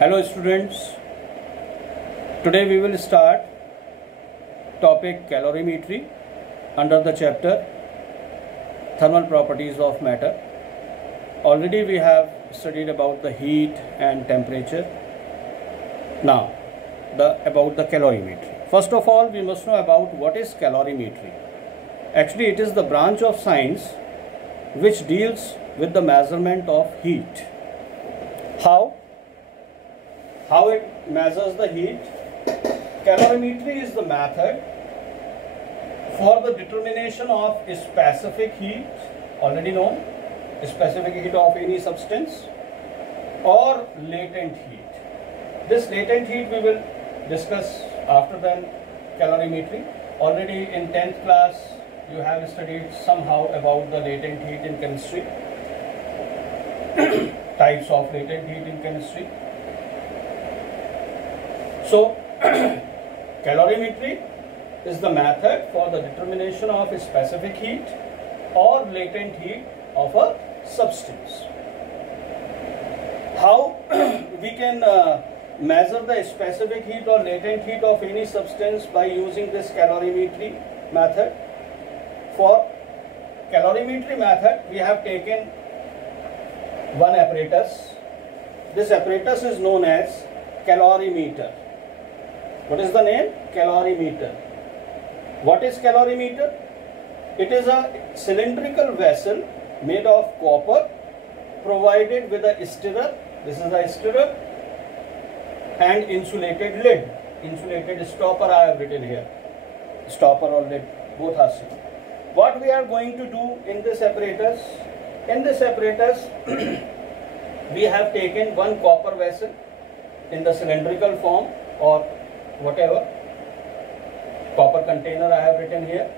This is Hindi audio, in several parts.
Hello students, today we will start topic calorimetry under the chapter thermal properties of matter. Already we have studied about the heat and temperature. Now about the calorimetry. First of all, we must know about what is calorimetry. Actually, it is the branch of science which deals with the measurement of heat. How it measures the heat? Calorimetry is the method for the determination of a specific heat, already known, specific heat of any substance, or latent heat. This latent heat we will discuss after the calorimetry. Already in 10th class you have studied somehow about the latent heat in chemistry, types of latent heat in chemistry. So, calorimetry is the method for the determination of a specific heat or latent heat of a substance. How we can measure the specific heat or latent heat of any substance by using this calorimetry method? For calorimetry method, we have taken one apparatus. This apparatus is known as calorimeter. What is the name? Calorimeter. What is calorimeter? It is a cylindrical vessel made of copper provided with a stirrer. This is a stirrer and insulated lid. Insulated stopper I have written here. Stopper or lid, both are same. What we are going to do in this apparatus? In this apparatus, we have taken one copper vessel in the cylindrical form or whatever, copper container I have written here.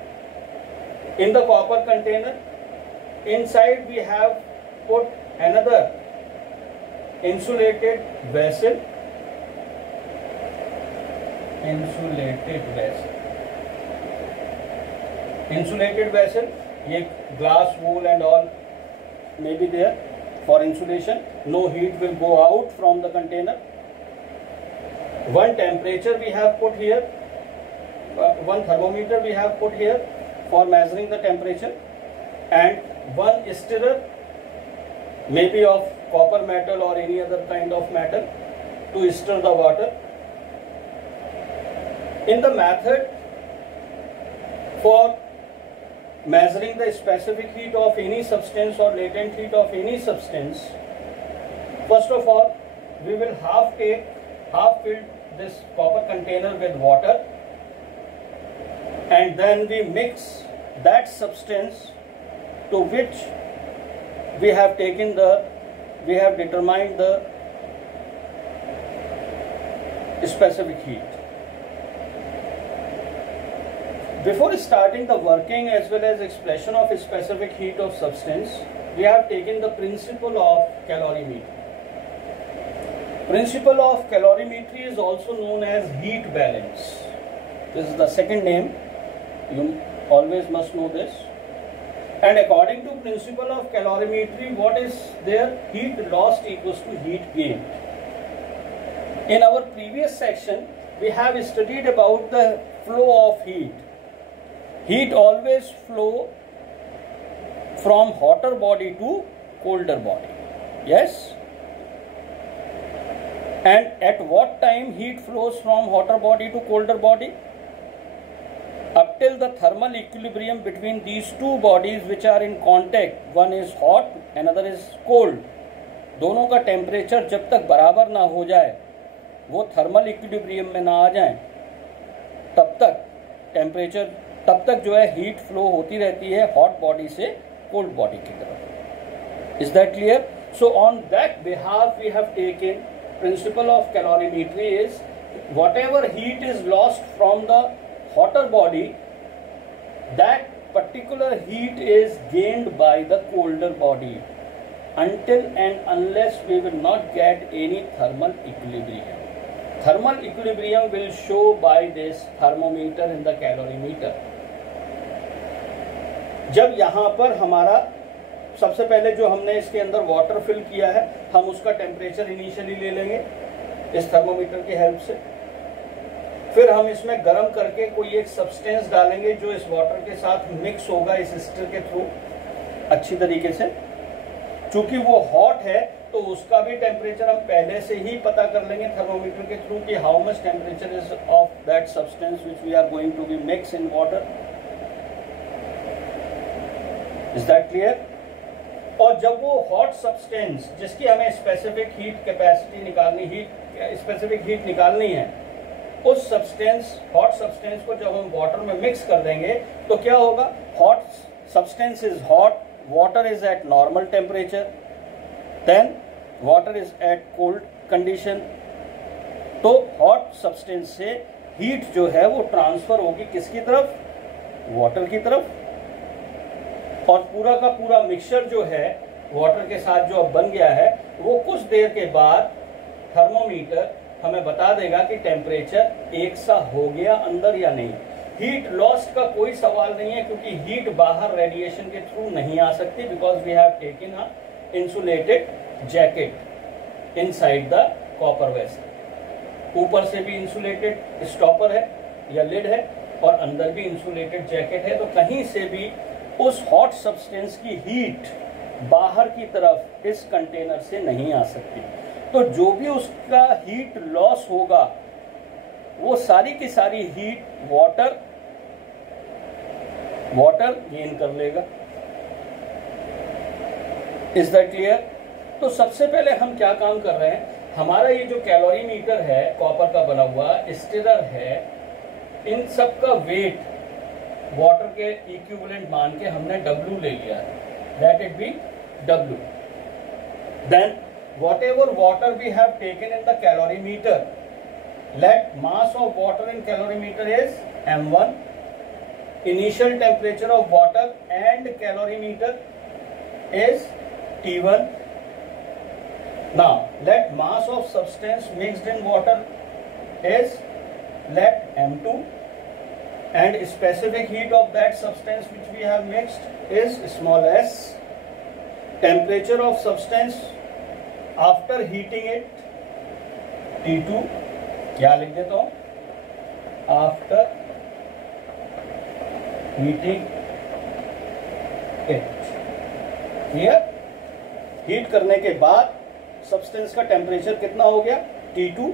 In the copper container, inside we have put another insulated vessel. Insulated vessel, ये glass wool and all may be there for insulation. No heat will go out from the container. One temperature we have put here, one thermometer we have put here for measuring the temperature, and one stirrer, maybe of copper metal or any other kind of metal, to stir the water. In the method for measuring the specific heat of any substance or latent heat of any substance, first of all, we will half fill this copper container with water, and then we mix that substance to which we have determined the specific heat. Before starting the working as well as expression of a specific heat of substance, we have taken the principle of calorimetry. Principle of calorimetry is also known as heat balance. This is the second name. You always must know this. And according to principle of calorimetry, what is there? Heat lost equals to heat gained. In our previous section, we have studied about the flow of heat. Heat always flow from hotter body to colder body. Yes? And at what time heat flows from hotter body to colder body? Up till the thermal equilibrium between these two bodies which are in contact. One is hot, another is cold. दोनों का टेम्परेचर जब तक बराबर ना हो जाए, वो थर्मल इक्विलिब्रियम में ना आ जाए, तब तक जो है हीट फ्लो होती रहती है हॉट बॉडी से कोल्ड बॉडी की तरफ. Is that clear? So on that behalf we have taken principle of calorimetry is whatever heat is lost from the hotter body, that particular heat is gained by the colder body until and unless we will not get any thermal equilibrium. Thermal equilibrium will show by this thermometer in the calorimeter. जब यहाँ पर हमारा सबसे पहले जो हमने इसके अंदर वाटर फिल किया है, हम उसका टेम्परेचर इनिशियली ले लेंगे. इस थर्मोमीटर की हेल्प से। फिर हम इसमें गर्म करके कोई एक सब्सटेंस डालेंगे जो इस वाटर के साथ मिक्स होगा इस स्टर के थ्रू अच्छी तरीके से। चूंकि वो हॉट है तो उसका भी टेम्परेचर हम पहले से ही पता कर लेंगे थर्मोमीटर के थ्रू कि how much temperature is of that substance which we are going to be mix in water. Is that clear? और जब वो हॉट सब्सटेंस जिसकी हमें स्पेसिफिक हीट कैपेसिटी निकालनी, स्पेसिफिक हीट निकालनी है, उस सब्सटेंस, हॉट सब्सटेंस को जब हम वाटर में मिक्स कर देंगे तो क्या होगा? Hot substance is hot, water is at normal temperature, then water is at cold condition। तो hot substance से heat जो है वो ट्रांसफर होगी किसकी तरफ? वाटर की तरफ। और पूरा का पूरा मिक्सचर जो है वाटर के साथ जो अब बन गया है, वो कुछ देर के बाद थर्मोमीटर हमें बता देगा कि टेम्परेचर एक सा हो गया अंदर या नहीं। हीट लॉस का कोई सवाल नहीं है क्योंकि हीट बाहर रेडिएशन के थ्रू नहीं आ सकती, because we have taken a insulated jacket inside the copper vessel. ऊपर से भी इंसुलेटेड स्टॉपर है या लिड है और अंदर भी इंसुलेटेड जैकेट है, तो कहीं से भी उस हॉट सब्सटेंस की हीट बाहर की तरफ इस कंटेनर से नहीं आ सकती। तो जो भी उसका हीट लॉस होगा वो सारी की सारी हीट वाटर गेन कर लेगा। Is that clear? तो सबसे पहले हम क्या काम कर रहे हैं, हमारा ये जो कैलोरीमीटर है कॉपर का बना हुआ स्टिरर है, इन सब का वेट वाटर के इक्विवेलेंट मान के हमने W ले लिया है, let it be W। Then whatever water we have taken in the calorimeter, let mass of water in calorimeter is m1, initial temperature of water and calorimeter is T1. Now let mass of substance mixed in water is let m2 and specific heat of that substance which we have mixed is small s. Temperature of substance after heating it T2, क्या लिख देता हूं, after heating it. Clear? Heat करने के बाद सब्सटेंस का टेम्परेचर कितना हो गया? T2।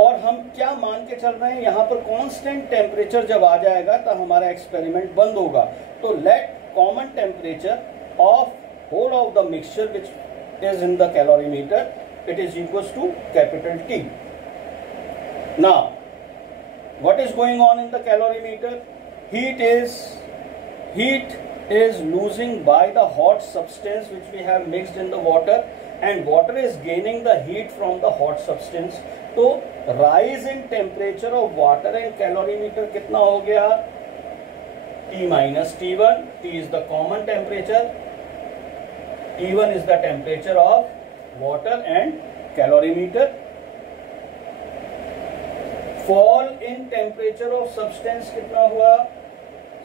और हम क्या मान के चल रहे हैं, यहां पर कांस्टेंट टेम्परेचर जब आ जाएगा तो हमारा एक्सपेरिमेंट बंद होगा। तो let common temperature of whole of the mixture which is in the calorimeter, it is equals to capital T. Now what is going on in the calorimeter? Heat is losing by the hot substance which we have mixed in the water, and water is gaining the heat from the hot substance. तो rise in temperature of water and calorimeter कितना हो गया? T minus T1. T is the common temperature, T1 is the temperature of water and calorimeter. Fall in temperature of substance कितना हुआ?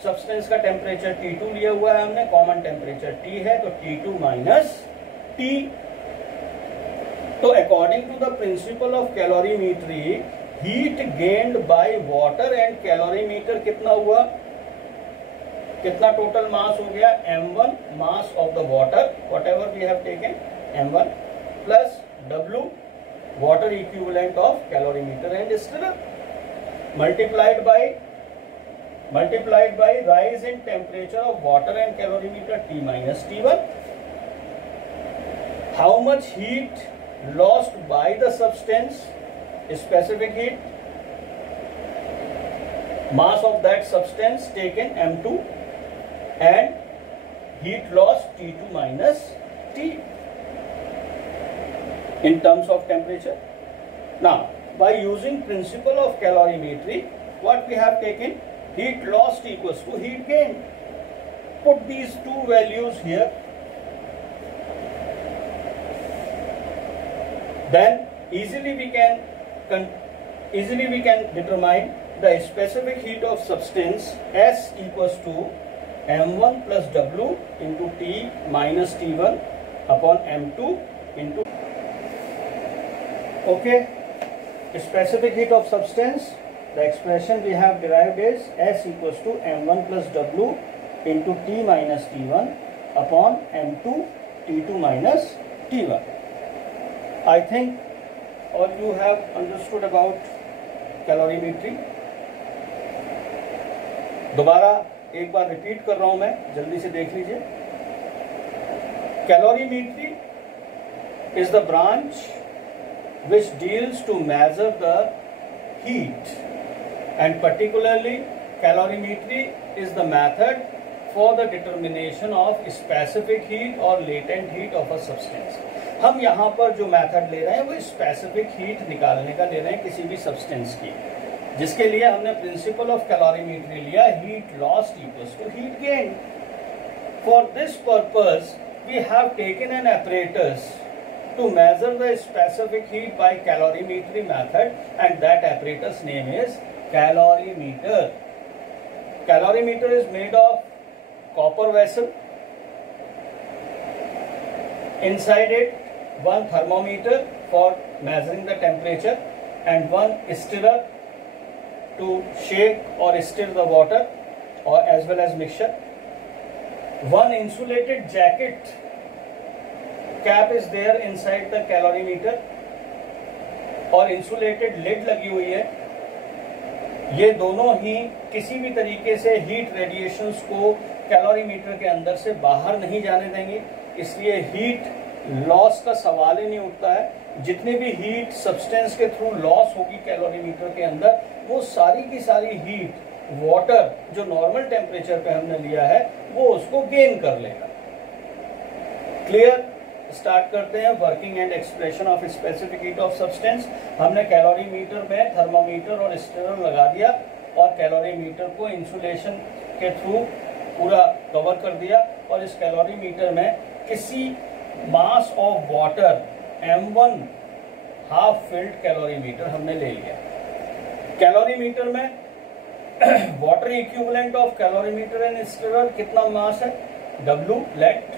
Substance का temperature T2 लिया हुआ है हमने, common temperature T है, तो T2 minus T। तो according to the principle of calorimetry, heat gained by water and calorimeter कितना हुआ? कितना टोटल मास हो गया? m1 mass of the water whatever we have taken m1 plus W water equivalent of calorimeter and stirrer multiplied by rise in temperature of water and calorimeter T minus T1। How much heat lost by the substance? Specific heat, mass of that substance taken m2 and heat loss T2 minus T in terms of temperature. Now by using principle of calorimetry, what we have taken, heat lost equals to heat gain. Put these two values here, then easily we can determine the specific heat of substance S equals to m1 plus W into T minus T1 upon m2 into। Okay, specific heat of substance, the expression we have derived is S equals to m1 plus w into T minus T1 upon m2 T2 minus T1. I think all you have understood about calorimetry. दोबारा एक बार रिपीट कर रहा हूं मैं, जल्दी से देख लीजिए. Calorimetry is the branch which deals to measure the heat, and particularly calorimetry is the method for the determination of specific heat or latent heat of a substance. हम यहाँ पर जो मेथड ले रहे हैं वो स्पेसिफिक हीट निकालने का ले रहे हैं किसी भी सब्सटेंस की, जिसके लिए हमने प्रिंसिपल ऑफ कैलोरीमेट्री लिया, heat lost equals to heat gain. For this purpose we have taken an apparatus to measure the specific heat by calorimetry method, and that apparatus name is calorimeter. Calorimeter is made of copper vessel. Inside it one thermometer for measuring the temperature and one stirrer to shake or stir the water or as well as mixture. One insulated jacket cap is there inside the calorimeter और इंसुलेटेड लिड लगी हुई है. ये दोनों ही किसी भी तरीके से हीट रेडिएशंस को कैलोरीमीटर के अंदर से बाहर नहीं जाने देंगे, इसलिए हीट लॉस का सवाल ही नहीं उठता है. जितनी भी हीट सब्सटेंस के थ्रू लॉस होगी कैलोरीमीटर के अंदर, वो सारी की सारी हीट वाटर जो नॉर्मल टेम्परेचर पे हमने लिया है वो उसको गेन कर लेगा. क्लियर? स्टार्ट करते हैं working and expression of specific heat of substance. हमने कैलोरीमीटर में थर्मामीटर और स्टिरर लगा दिया और कैलोरीमीटर को इंसुलेशन के थ्रू पूरा कवर कर दिया, और इस कैलोरीमीटर में किसी mass of water m1 half filled calorimeter हमने ले लिया. कैलोरीमीटर में water equivalent of calorimeter and stirrer कितना मास है? W let.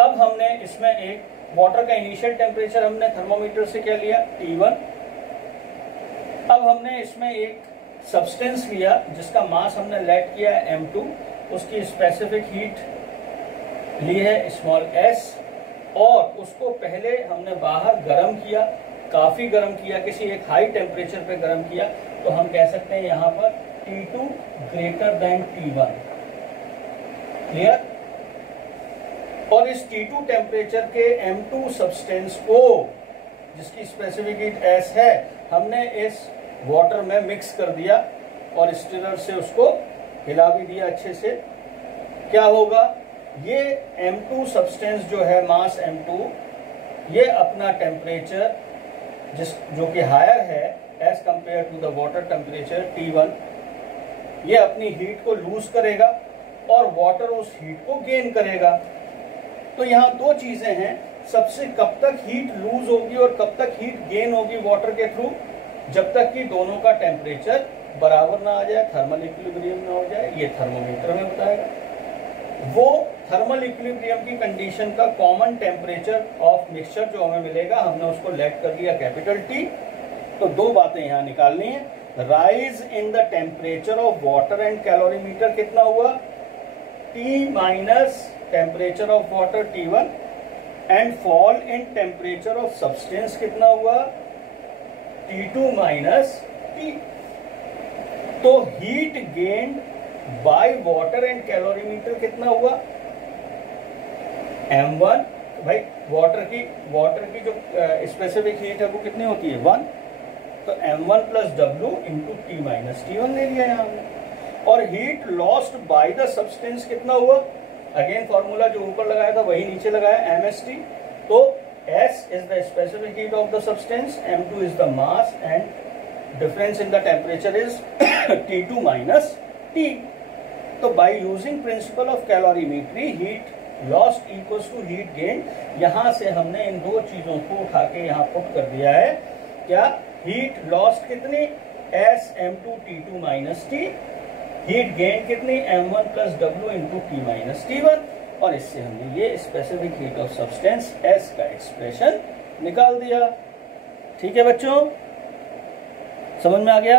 अब हमने इसमें एक वाटर का इनिशियल टेम्परेचर हमने थर्मोमीटर से क्या लिया? T1. अब हमने इसमें एक सब्सटेंस लिया जिसका मास हमने लेट किया है m2, उसकी स्पेसिफिक हीट ली है स्मॉल s, और उसको पहले हमने बाहर गर्म किया, काफी गर्म किया, किसी एक हाई टेम्परेचर पे गर्म किया. तो हम कह सकते हैं यहाँ पर T2 greater than T1. Clear? और इस T2 टेम्परेचर के M2 सब्सटेंस को, जिसकी स्पेसिफिक हीट S है, हमने इस वाटर में मिक्स कर दिया और स्टिरर से उसको हिला भी दिया अच्छे से. क्या होगा? ये M2 सब्सटेंस जो है मास M2, ये अपना टेम्परेचर जो कि हायर है as compare to the water temperature T1, ये अपनी हीट को लूज करेगा और वाटर उस हीट को गेन करेगा. तो यहाँ दो चीजें हैं, सबसे कब तक हीट लूज होगी और कब तक हीट गेन होगी वाटर के थ्रू? जब तक कि दोनों का टेम्परेचर बराबर ना आ जाए, थर्मल इक्विलिब्रियम ना हो जाए. ये थर्मोमीटर में बताएगा. वो थर्मल इक्विलिब्रियम की कंडीशन का कॉमन टेम्परेचर ऑफ मिक्सचर जो हमें मिलेगा, हमने उसको लेट कर दिया कैपिटल T. तो दो बातें यहाँ निकालनी है. Rise in the temperature of water and calorimeter कितना हुआ? T minus temperature of water T1 and fall in temperature of substance कितना हुआ? T2 minus T. तो heat gained by water and calorimeter कितना हुआ? M1. भाई वाटर की जो स्पेसिफिक हीट है वो कितनी होती है? 1. तो M1 plus W into T minus T1 ले लिया यहाँ हमने. और heat lost by the substance कितना हुआ? अगेन फॉर्मूला जो ऊपर लगाया था वही नीचे लगाया, MST. तो S is the specific heat of the substance, M2 is the mass, and difference in the temperature is T2 minus T. तो by using principle of calorimetry, heat lost equals to heat gained. यहाँ से हमने इन दो चीजों को उठा के यहाँ पुट कर दिया है. क्या? हीट लॉस्ट कितनी? S M2 T2 minus T. Heat gain कितनी? M1 plus W into T minus T1. और इससे हमने ये specific heat of substance S का एक्सप्रेशन निकाल दिया. ठीक है बच्चों, समझ में आ गया।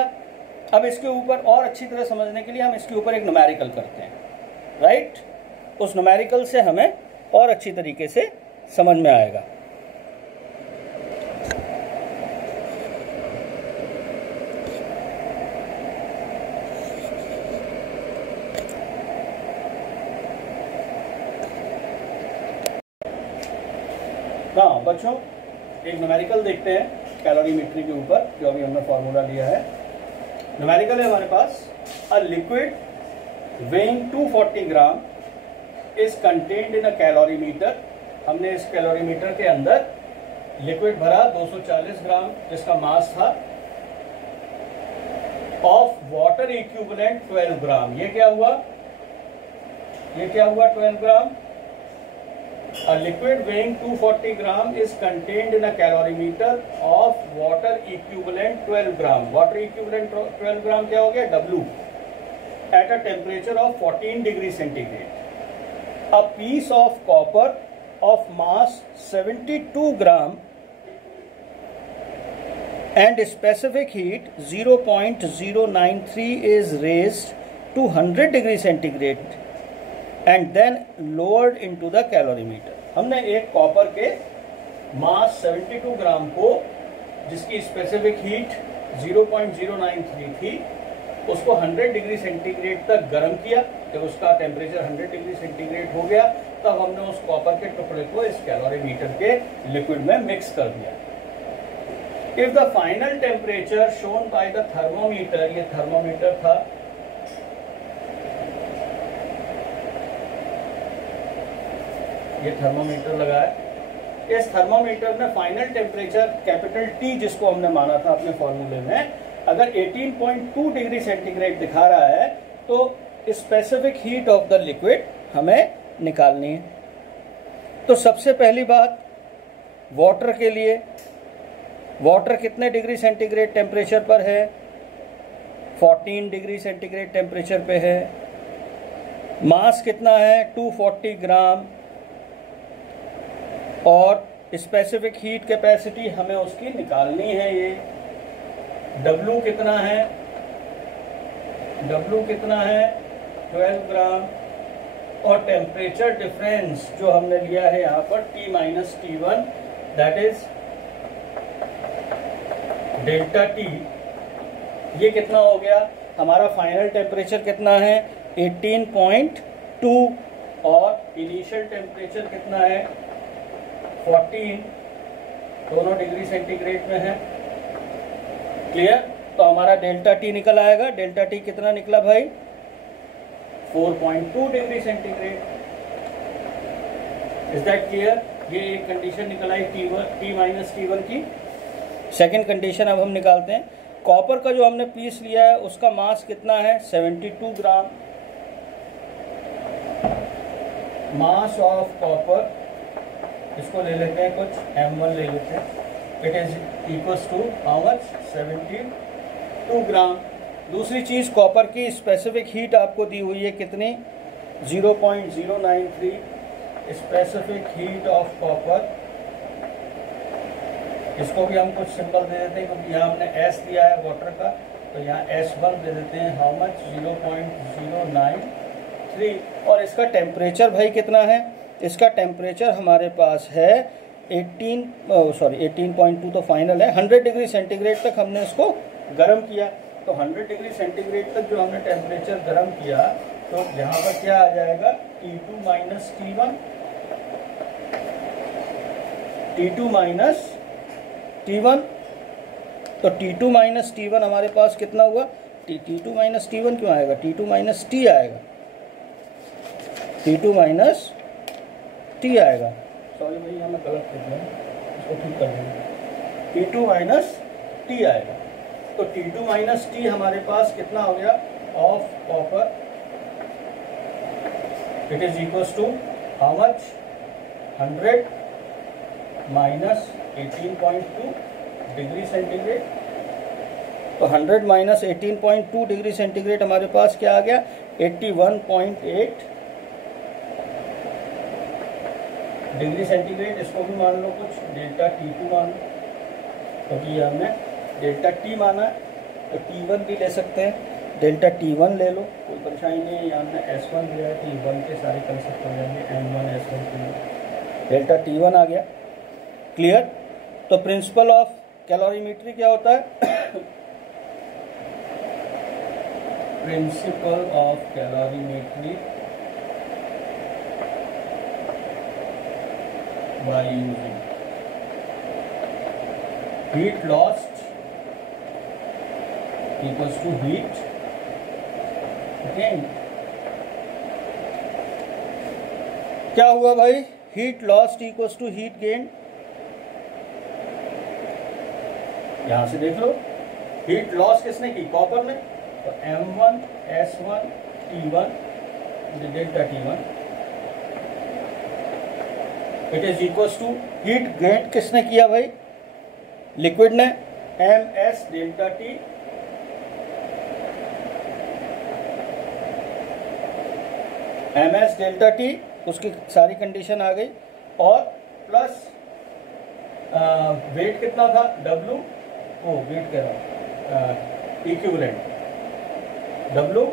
अब इसके ऊपर और अच्छी तरह समझने के लिए हम इसके ऊपर एक न्यूमेरिकल करते हैं, राइट। उस न्यूमेरिकल से हमें और अच्छी तरीके से समझ में आएगा। हाँ बच्चों, एक न्यूमेरिकल देखते हैं कैलोरीमेट्री के ऊपर, जो अभी हमने फॉर्मूला लिया है। न्यूमेरिकल है हमारे पास, a liquid weighing 240 gram is contained in a calorimeter. हमने इस कैलोरीमीटर के अंदर लिक्विड भरा 240 ग्राम जिसका मास था, ऑफ वाटर इक्विवेलेंट 12 ग्राम। ये क्या हुआ, 12 ग्राम। A liquid weighing 240 gram is contained in a calorimeter of water equivalent 12 gram. Water equivalent 12 gram क्या हो गया, W, at a temperature of 14 degree centigrade. A piece of copper of mass 72 gram and specific heat 0.093 is raised to 100 degree centigrade and then lowered into the calorimeter. हमने एक कॉपर के मास 72 ग्राम को, जिसकी स्पेसिफिक हीट 0.093 थी, उसको 100 डिग्री सेंटीग्रेड तक गर्म किया। जब उसका टेम्परेचर 100 डिग्री सेंटीग्रेड हो गया तब हमने उस कॉपर के टुकड़े को इस कैलोरीमीटर के लिक्विड में मिक्स कर दिया। If the final temperature shown by the thermometer, ये थर्मोमीटर था, ये थर्मोमीटर लगा है। इस थर्मोमीटर में फाइनल टेम्परेचर कैपिटल टी, जिसको हमने माना था अपने फॉर्मूले में, अगर 18.2 डिग्री सेंटीग्रेड दिखा रहा है तो specific heat of the liquid हमें निकालनी है। तो सबसे पहली बात, वाटर के लिए, वाटर कितने डिग्री सेंटीग्रेड टेम्परेचर पर है, 14 डिग्री सेंटीग्रेड टेम्परेचर पे है। मास कितना है, 240 ग्राम, और स्पेसिफिक हीट कैपेसिटी हमें उसकी निकालनी है। ये W कितना है, 12 ग्राम, और टेम्परेचर डिफरेंस जो हमने लिया है यहाँ पर T minus T1, that is delta T। ये कितना हो गया, हमारा फाइनल टेम्परेचर कितना है, 18.2, और इनिशियल टेम्परेचर कितना है, 14, दोनों डिग्री सेंटीग्रेड में है। क्लियर। तो हमारा डेल्टा टी निकल आएगा। डेल्टा टी कितना निकला भाई, 4.2 degree centigrade. Is that clear. ये एक कंडीशन निकल आई T माइनस T1 की। सेकेंड कंडीशन अब हम निकालते हैं। कॉपर का जो हमने पीस लिया है उसका मास कितना है, 72 ग्राम। मास ऑफ कॉपर, इसको ले लेते हैं कुछ, M1 ले लेते हैं। It is equals to how much, 72 gram. दूसरी चीज, कॉपर की स्पेसिफिक हीट आपको दी हुई है कितनी, 0.093 स्पेसिफिक हीट ऑफ कॉपर। इसको भी हम कुछ सिंबल दे देते हैं क्योंकि यहाँ हमने S दिया है वाटर का, तो यहाँ S1 दे देते हैं। How much, 0.093। और इसका टेम्परेचर भाई कितना है, इसका टेम्परेचर हमारे पास है 18.2 तो फाइनल है, 100 डिग्री सेंटीग्रेड तक हमने इसको गर्म किया। तो 100 डिग्री सेंटीग्रेड तक जो हमने टेम्परेचर गर्म किया, तो यहाँ पर क्या आ जाएगा, T2 minus T1, T2 minus T1। तो T2 माइनस T1 हमारे पास कितना हुआ, T2 माइनस T1 क्यों आएगा, T2 माइनस T आएगा, T2 माइनस T आएगा। सॉरी भाई, यहाँ मैं गलत लिख रहा हूँ, इसको ठीक कर देंगे। T2 माइनस T आएगा। तो T2 माइनस T हमारे पास कितना हो गया, of copper, it is equals to how much, 100 minus 18.2 degree centigrade. तो 100 माइनस 18.2 डिग्री सेंटीग्रेड हमारे पास क्या आ गया, 81.8 डिग्री सेंटीग्रेड। इसको भी मान लो कुछ, डेल्टा T2 मान लो। क्योंकि ये हमने डेल्टा टी माना है, तो T1 भी ले सकते हैं, डेल्टा T1 ले लो, कोई परेशानी नहीं है। यहाँ हमने S1 लिया है, T1 के सारे कंसेप्ट हो जाएंगे, M1 S1 T1, delta T1 आ गया। क्लियर? तो प्रिंसिपल ऑफ कैलोरीमेट्री क्या होता है? Principal of calorimetry by using heat lost equals to heat gain। क्या हुआ भाई? Heat lost equals to heat gain. यहां से देख लो, हीट लॉस किसने की? कॉपर ने। तो M1 S1 T1 delta T1 it is equals to heat gain किसने किया भाई? लिक्विड ने। MS delta T MS delta T, उसकी सारी कंडीशन आ गई, और प्लस वेट कितना था? W, वेट कह रहा हूँ, equivalent W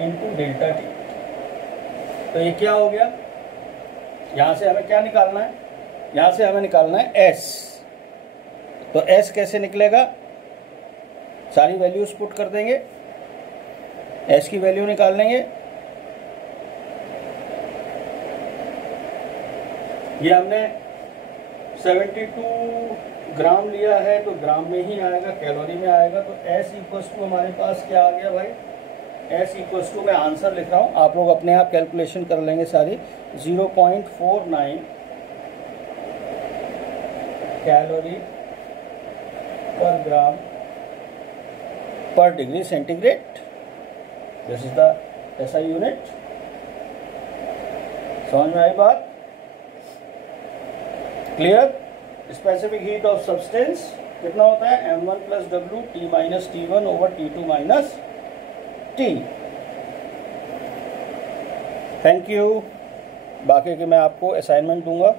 into delta T। तो ये क्या हो गया? यहां से हमें क्या निकालना है? यहां से हमें निकालना है S। तो S कैसे निकलेगा? सारी वैल्यूज पुट कर देंगे, S की वैल्यू निकाल लेंगे। ये हमने 72 ग्राम लिया है, तो ग्राम में ही आएगा, कैलोरी में आएगा। तो S इक्वल्स टू हमारे पास क्या आ गया भाई? S इक्वल्स टू, मैं आंसर लिख रहा हूँ, आप लोग अपने आप कैलकुलेशन कर लेंगे सारी, 0.49 कैलोरी पर ग्राम पर degree centigrade. This is the SI unit. समझ में आई बात? Clear? Specific heat of substance कितना होता है? M1 plus W T minus T1 over T2 minus T। Thank you. बाकी के मैं आपको असाइनमेंट दूंगा।